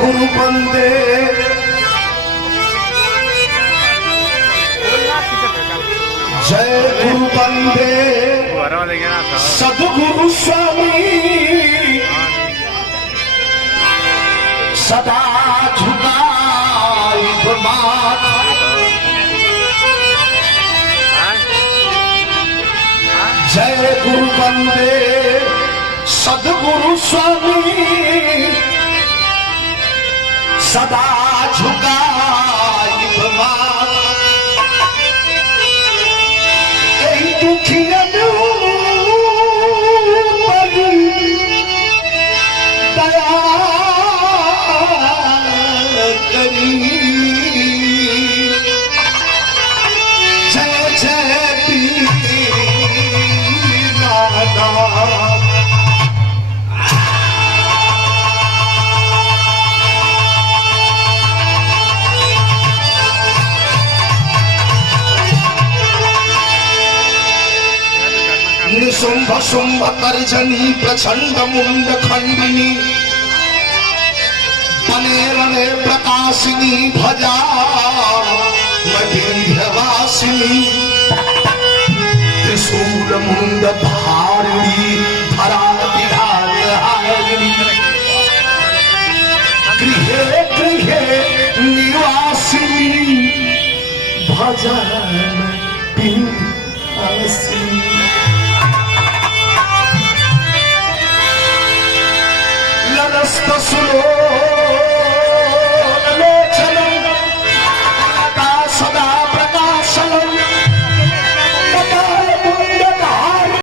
गुरु बंदे जय गुरु बंदे सदगुरु स्वामी सदा झुकाई मात जय गुरु बंदे सदगुरु स्वामी सदा झुकाई मात कई दुखियन पर दया करी जय जय दीनानाथ निशुंभ शुंभ कर्जनी प्रचंड मुंड खंडिनी बने रणे प्रकाशिनी भजा विंध्यवासिनी त्रिशूल मुंड धारिणी धरा विधारिणी गृहे गृहे निवासिनी भजन विंध्यवासिनी ललस्त सुलो